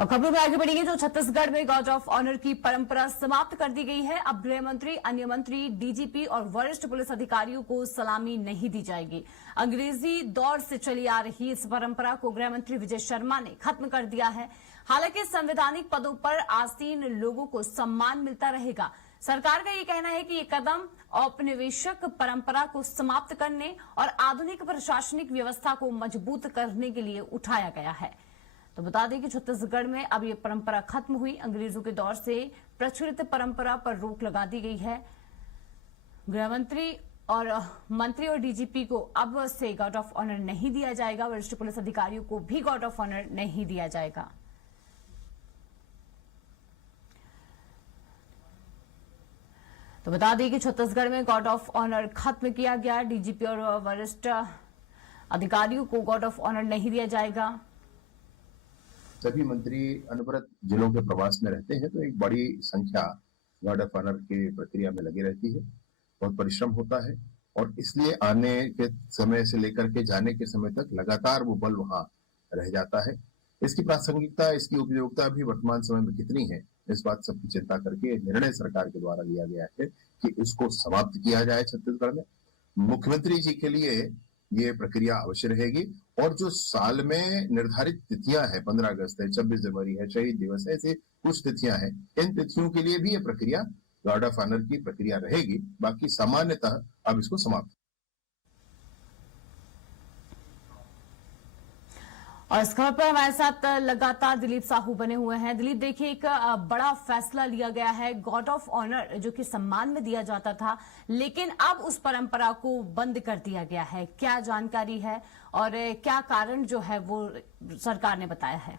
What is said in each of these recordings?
और खबरों में आगे बढ़ेंगे। जो छत्तीसगढ़ में गार्ड ऑफ ऑनर की परंपरा समाप्त कर दी गई है। अब गृह मंत्री, अन्य मंत्री, डीजीपी और वरिष्ठ पुलिस अधिकारियों को सलामी नहीं दी जाएगी। अंग्रेजी दौर से चली आ रही इस परंपरा को गृह मंत्री विजय शर्मा ने खत्म कर दिया है। हालांकि संवैधानिक पदों पर आसीन लोगों को सम्मान मिलता रहेगा। सरकार का ये कहना है कि ये कदम औपनिवेशिक परंपरा को समाप्त करने और आधुनिक प्रशासनिक व्यवस्था को मजबूत करने के लिए उठाया गया है। तो बता दें कि छत्तीसगढ़ में अब ये परंपरा खत्म हुई। अंग्रेजों के दौर से प्रचलित परंपरा पर रोक लगा दी गई है। गृह मंत्री और डीजीपी को अब से गार्ड ऑफ ऑनर नहीं दिया जाएगा। वरिष्ठ पुलिस अधिकारियों को भी गार्ड ऑफ ऑनर नहीं दिया जाएगा। तो बता दें कि छत्तीसगढ़ में गार्ड ऑफ ऑनर खत्म किया गया। डीजीपी और वरिष्ठ अधिकारियों को गार्ड ऑफ ऑनर नहीं दिया जाएगा। सभी मंत्री अनवरत जिलों के प्रवास में रहते हैं, तो एक बड़ी संख्या गार्ड ऑफ ऑनर की प्रक्रिया में लगी रहती है। बहुत परिश्रम होता है और इसलिए आने के समय से लेकर के जाने के समय तक लगातार वो बल वहां रह जाता है। इसकी प्रासंगिकता, इसकी उपयोगिता भी वर्तमान समय में कितनी है, इस बात सबकी चिंता करके निर्णय सरकार के द्वारा लिया गया है कि इसको समाप्त किया जाए छत्तीसगढ़ में। मुख्यमंत्री जी के लिए ये प्रक्रिया अवश्य रहेगी और जो साल में निर्धारित तिथियां हैं, 15 अगस्त है, 26 जनवरी है, शहीद दिवस है, ऐसी कुछ तिथियां हैं, इन तिथियों के लिए भी ये प्रक्रिया गार्ड ऑफ ऑनर की प्रक्रिया रहेगी। बाकी सामान्यतः अब इसको समाप्त। और इस खबर पर हमारे साथ लगातार दिलीप साहू बने हुए हैं। दिलीप, देखिए, एक बड़ा फैसला लिया गया है। गार्ड ऑफ ऑनर जो कि सम्मान में दिया जाता था, लेकिन अब उस परंपरा को बंद कर दिया गया है। क्या जानकारी है और क्या कारण जो है वो सरकार ने बताया है?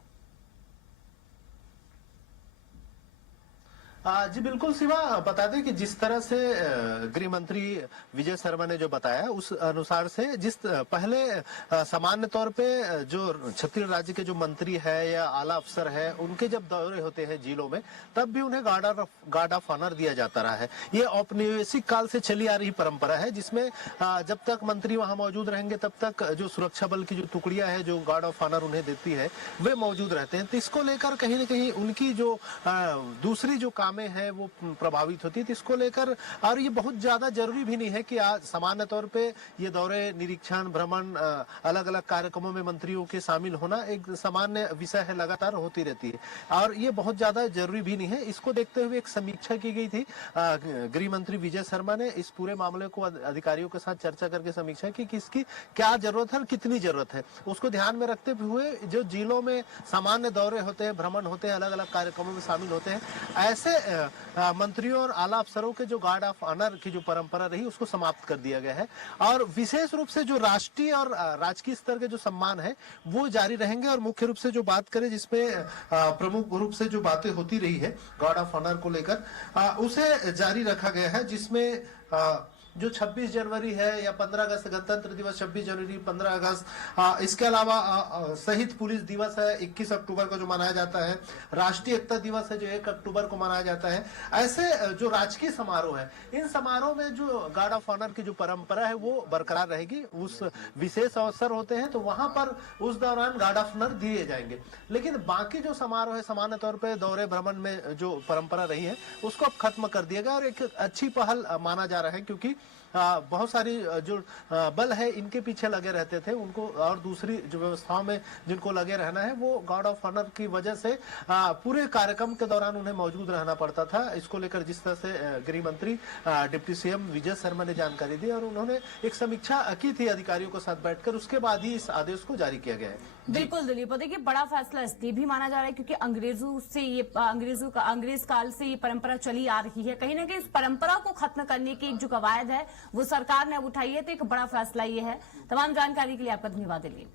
जी बिल्कुल शिवा, बता दें कि जिस तरह से गृह मंत्री विजय शर्मा ने जो बताया उस अनुसार से जिस पहले सामान्य तौर पे जो छत्तीसगढ़ राज्य के जो मंत्री है या आला अफसर है, उनके जब दौरे होते हैं जिलों में, तब भी उन्हें गार्ड ऑफ ऑनर दिया जाता रहा है। ये औपनिवेशिक काल से चली आ रही परंपरा है, जिसमें जब तक मंत्री वहां मौजूद रहेंगे तब तक जो सुरक्षा बल की जो टुकड़ियां है जो गार्ड ऑफ ऑनर उन्हें देती है, वे मौजूद रहते हैं। तो इसको लेकर कहीं न कहीं उनकी जो दूसरी जो में है वो प्रभावित होती है। तो इसको लेकर, और ये बहुत ज्यादा जरूरी भी नहीं है कि आज सामान्य तौर पे ये दौरे, निरीक्षण, भ्रमण, अलग अलग कार्यक्रमों में मंत्रियों के शामिल होना एक सामान्य विषय है, लगातार होती रहती है और ये बहुत ज्यादा जरूरी भी नहीं है। इसको देखते हुए एक समीक्षा की गई थी। गृह मंत्री विजय शर्मा ने इस पूरे मामले को अधिकारियों के साथ चर्चा करके समीक्षा की कि इसकी क्या जरूरत है और कितनी जरूरत है। उसको ध्यान में रखते हुए जो जिलों में सामान्य दौरे होते हैं, भ्रमण होते हैं, अलग अलग कार्यक्रमों में शामिल होते हैं, ऐसे मंत्रियों और आला अफसरों के जो गार्ड ऑफ ऑनर की जो परंपरा रही उसको समाप्त कर दिया गया है और विशेष रूप से जो राष्ट्रीय और राजकीय स्तर के जो सम्मान है वो जारी रहेंगे। और मुख्य रूप से जो बात करें, जिसमें प्रमुख रूप से जो बातें होती रही है गार्ड ऑफ ऑनर को लेकर, उसे जारी रखा गया है। जिसमें जो 26 जनवरी है या 15 अगस्त गणतंत्र दिवस, 26 जनवरी, 15 अगस्त, इसके अलावा शहीद पुलिस दिवस है 21 अक्टूबर को जो मनाया जाता है, राष्ट्रीय एकता दिवस है जो 1 अक्टूबर को मनाया जाता है। ऐसे जो राजकीय समारोह है, इन समारोह में जो गार्ड ऑफ ऑनर की जो परंपरा है वो बरकरार रहेगी। उस विशेष अवसर होते हैं तो वहां पर उस दौरान गार्ड ऑफ ऑनर दिए जाएंगे। लेकिन बाकी जो समारोह है, सामान्य तौर पर दौरे भ्रमण में जो परंपरा रही है उसको अब खत्म कर दिया गया और एक अच्छी पहल माना जा रहा है, क्योंकि बहुत सारी जो बल है इनके पीछे लगे रहते थे उनको, और दूसरी जो व्यवस्थाओं में जिनको लगे रहना है वो गार्ड ऑफ ऑनर की वजह से पूरे कार्यक्रम के दौरान उन्हें मौजूद रहना पड़ता था। इसको लेकर जिस तरह से गृह मंत्री डिप्टी सीएम विजय शर्मा ने जानकारी दी और उन्होंने एक समीक्षा की थी अधिकारियों के साथ बैठकर, उसके बाद ही इस आदेश को जारी किया गया है। बिल्कुल दिलीप, देखिए, बड़ा फैसला इसलिए भी माना जा रहा है क्योंकि अंग्रेज काल से ये परंपरा चली आ रही है। कहीं ना कहीं इस परंपरा को खत्म करने की जो कवायद है वो सरकार ने अब उठाई है, तो एक बड़ा फैसला ये है। तमाम जानकारी के लिए आपका धन्यवाद दिलीप।